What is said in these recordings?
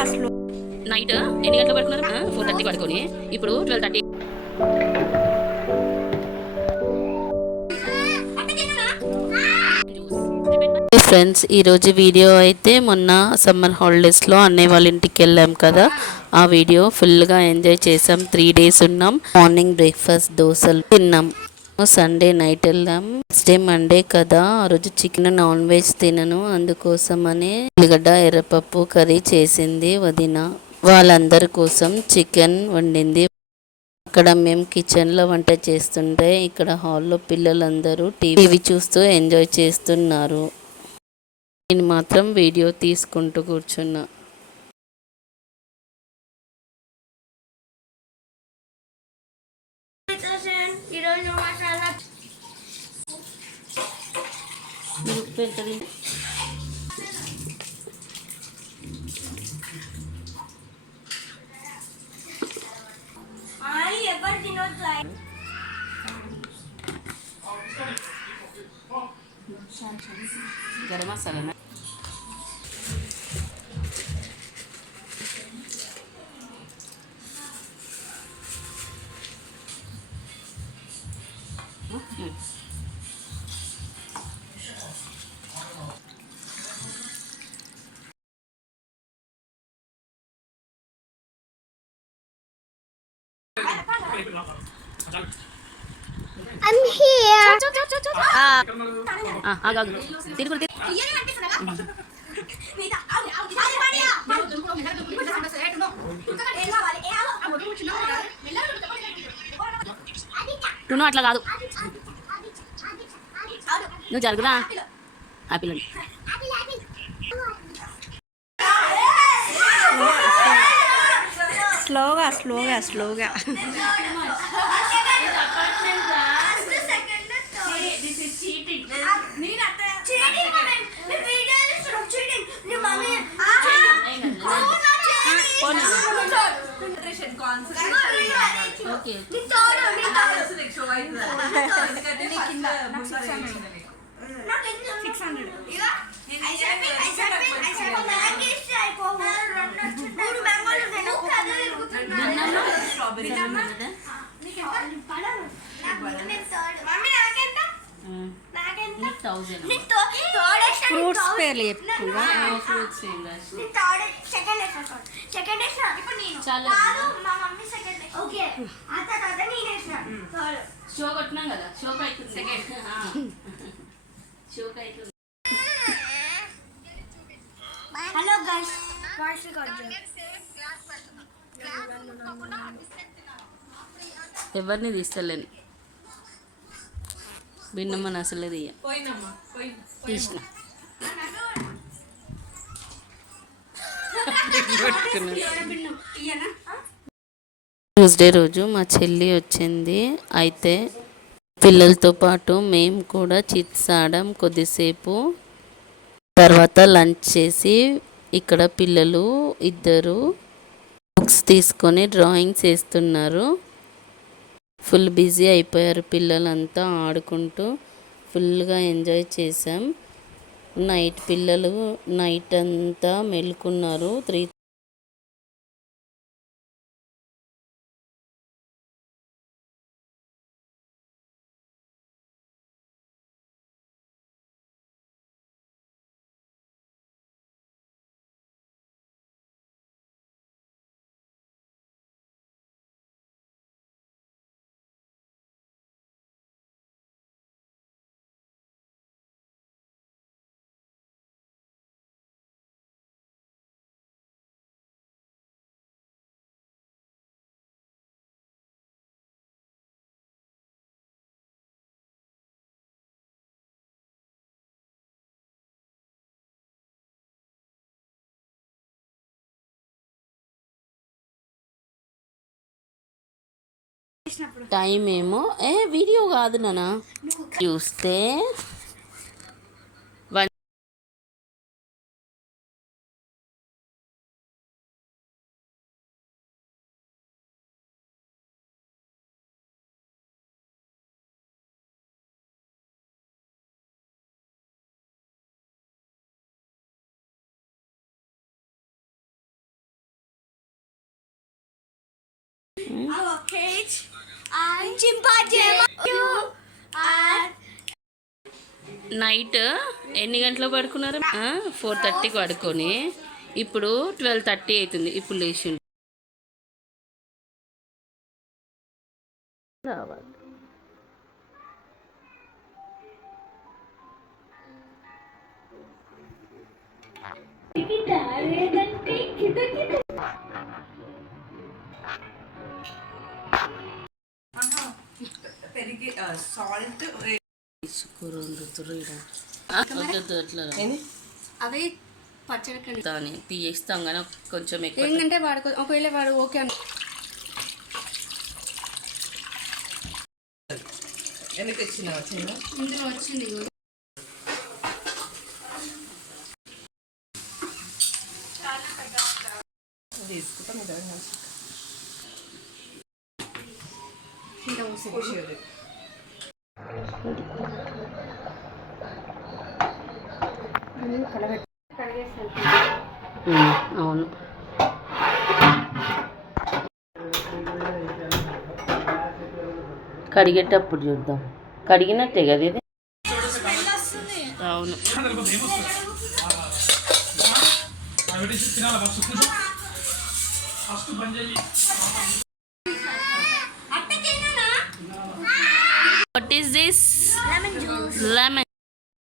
Night ఎన్ని గంటలు పడుకున్నారు? 4:30 పడుకొని ఇప్పుడు 12:30. ఫ్రెండ్స్, ఈరోజు వీడియో అయితే మొన్న సమ్మర్ హాలిడేస్లో అన్నయ్య వాళ్ళ ఇంటికి వెళ్ళాం కదా, ఆ వీడియో ఫుల్గా ఎంజాయ్ చేసాం. 3 days ఉన్నాం. మార్నింగ్ బ్రేక్ఫాస్ట్ దోశలు తిన్నాం. సండే నైట్ వెళ్ళాం. నెక్స్ట్ డే మండే కదా, ఆ రోజు చికెన్ నాన్ వెజ్ తినను, అందుకోసమనే ఉల్లిగడ్డ ఎర్రపప్పు కర్రీ చేసింది వదిన. వాళ్ళందరి కోసం చికెన్ వండింది. అక్కడ మేము కిచెన్లో వంట చేస్తుంటే ఇక్కడ హాల్లో పిల్లలందరూ టీవీ చూస్తూ ఎంజాయ్ చేస్తున్నారు. నేను మాత్రం వీడియో తీసుకుంటూ కూర్చున్నా. Garam masala I'm here. ఆగాగు తిరుగు నువ్వు అట్లా కాదు, నువ్వు జరుగురా ఆ పిల్లలు. స్లోగా ఫ్రూట్స్ పేర్లు చెప్తున్నా. షో కొట్టినాం కదా, షోక్ అవుతుంది. షోక్ అవుతుంది. హలో గైస్, ఎవరిని తీస్తలేను, భిన్నమ్మని అసలే తీసిన. ట్యూస్డే రోజు మా చెల్లి వచ్చింది. అయితే పిల్లలతో పాటు మేము కూడా చిట్స్ ఆడాం కొద్దిసేపు. తర్వాత లంచ్ చేసి ఇక్కడ పిల్లలు ఇద్దరు బుక్స్ తీసుకొని డ్రాయింగ్స్ వేస్తున్నారు. ఫుల్ బిజీ అయిపోయారు పిల్లలంతా ఆడుకుంటూ. ఫుల్గా ఎంజాయ్ చేసాం. పిల్లలు నైట్ అంతా మెలుకున్నారు. 3టైం ఏమో వీడియో కాదు నాన్న, చూస్తే Our cage. Chimpanzee. You are. Night ఎన్ని గంటలకు పడుకున్నారు? 4:30కి పడుకొని ఇప్పుడు 12:30 అవుతుంది. ఇప్పుడు లేచి రావాలి. పెరిగి సాల్ట్ కూర వండుతుర్రు ఈడ. వద్దు అట్లా అవి పచ్చడి దాన్ని తీస్తాం కానీ కొంచెం ఎక్కువ ఏంటంటే వాడుకో ఒకవేళ వాడు ఓకే అని ఎందుకు వచ్చినావు చిన్న ఇందులో వచ్చింది తీసుకుంటాం ఇంత ఊసి అవును. కడిగేటప్పుడు చూద్దాం. కడిగినట్టే కదా ఇది. అవును. What is this? లెమన్.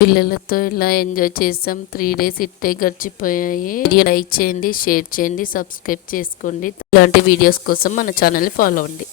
పిల్లలతో ఇలా ఎంజాయ్ చేసాం. 3 days ఇట్టే గడిచిపోయాయి. వీడియో లైక్ చేయండి, షేర్ చేయండి, సబ్స్క్రైబ్ చేసుకోండి. ఇలాంటి వీడియోస్ కోసం మన ఛానల్ని ఫాలో అవ్వండి.